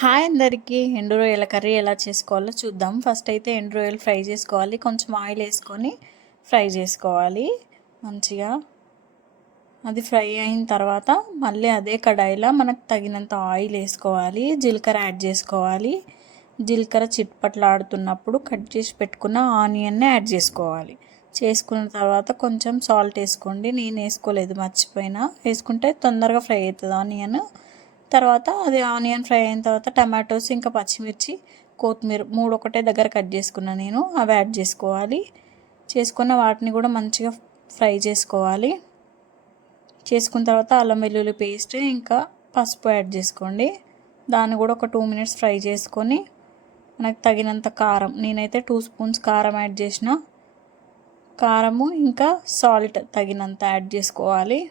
Hi అందరికీ ఎండు రొయ్యల కర్రీ ఎలా చేసుకోవాలో చూద్దాం. ఫస్ట్ అయితే ఎండు రొయ్యలు ఫ్రై చేసుకోవాలి. కొంచెం ఆయిల్ వేసుకొని ఫ్రై చేసుకోవాలి మంచిగా. అది ఫ్రై అయిన తర్వాత మళ్ళీ అదే కడాయిలో మనకు తగినంత ఆయిల్ వేసుకోవాలి. జీలకర్ర యాడ్ చేసుకోవాలి. జీలకర్ర చిట్పట్లాడుతున్నప్పుడు కట్ చేసి పెట్టుకున్న ఆనియన్ని యాడ్ చేసుకోవాలి. చేసుకున్న తర్వాత కొంచెం సాల్ట్ వేసుకోండి. నేను వేసుకోలేదు, మర్చిపోయినా. వేసుకుంటే తొందరగా ఫ్రై అవుతుంది ఆనియన్. తర్వాత అది ఆనియన్ ఫ్రై అయిన తర్వాత టమాటోస్ ఇంకా పచ్చిమిర్చి కొత్తిమీర 3 ఒకటే దగ్గర కట్ చేసుకున్నాను నేను. అవి యాడ్ చేసుకోవాలి. చేసుకున్న వాటిని కూడా మంచిగా ఫ్రై చేసుకోవాలి. చేసుకున్న తర్వాత అల్లం వెల్లుల్లి పేస్ట్ ఇంకా పసుపు యాడ్ చేసుకోండి. దాన్ని కూడా ఒక 2 మినిట్స్ ఫ్రై చేసుకొని మనకు తగినంత కారం, నేనైతే 2 స్పూన్స్ కారం యాడ్ చేసిన. కారము ఇంకా సాల్ట్ తగినంత యాడ్ చేసుకోవాలి.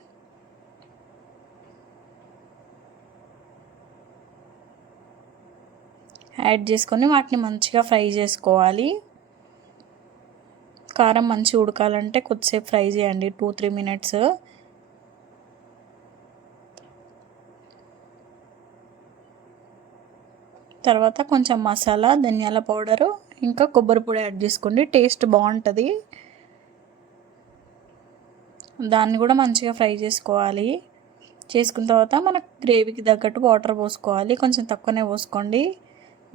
యాడ్ చేసుకొని వాటిని మంచిగా ఫ్రై చేసుకోవాలి. కారం మంచిగా ఉడకాలంటే కొద్దిసేపు ఫ్రై చేయండి, 2-3 మినిట్స్. తర్వాత కొంచెం మసాలా, ధనియాల పౌడరు ఇంకా కొబ్బరి పొడి యాడ్ చేసుకోండి, టేస్ట్ బాగుంటుంది. దాన్ని కూడా మంచిగా ఫ్రై చేసుకోవాలి. చేసుకున్న తర్వాత మనకు గ్రేవీకి తగ్గట్టు వాటర్ పోసుకోవాలి. కొంచెం తక్కువనే పోసుకోండి,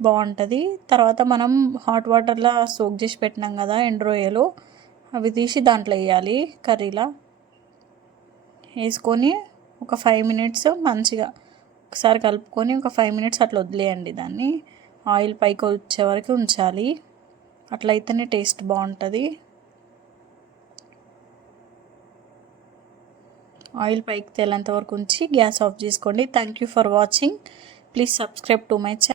బాగుంటుంది. తర్వాత మనం హాట్ వాటర్లో సోక్ చేసి పెట్టినాం కదా ఎండు రొయ్యలు, అవి తీసి దాంట్లో వేయాలి. కర్రీలో వేసుకొని ఒక 5 మినిట్స్ మంచిగా ఒకసారి కలుపుకొని ఒక 5 మినిట్స్ అట్లా వదిలేయండి. దాన్ని ఆయిల్ పైకి వచ్చే వరకు ఉంచాలి. అట్లయితేనే టేస్ట్ బాగుంటుంది. ఆయిల్ పైకి తేలేంత వరకు ఉంచి గ్యాస్ ఆఫ్ చేసుకోండి. Thank you for watching. Please subscribe to my channel.